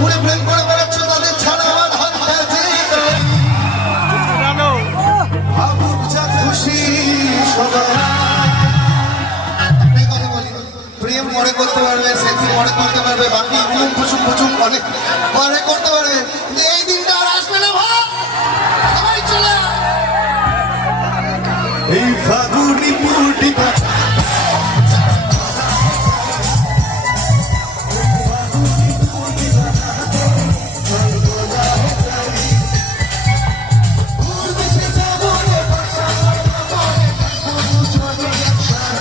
ঘুরে প্রেম করে বেড়াচ্ছ তাদের ছাড়া আমার হাত আছে ভাবুক যা খুশি সবাই প্রেম মনে করতে পারবে সেক্সি মনে করতে পারবে বাকি উলুম ফুসুম ফুসুম অনেক মনে করতে পারবে এই দিনটা আর আসবে না ভাই সবাই চলে এই ফাগুনি পুরুটি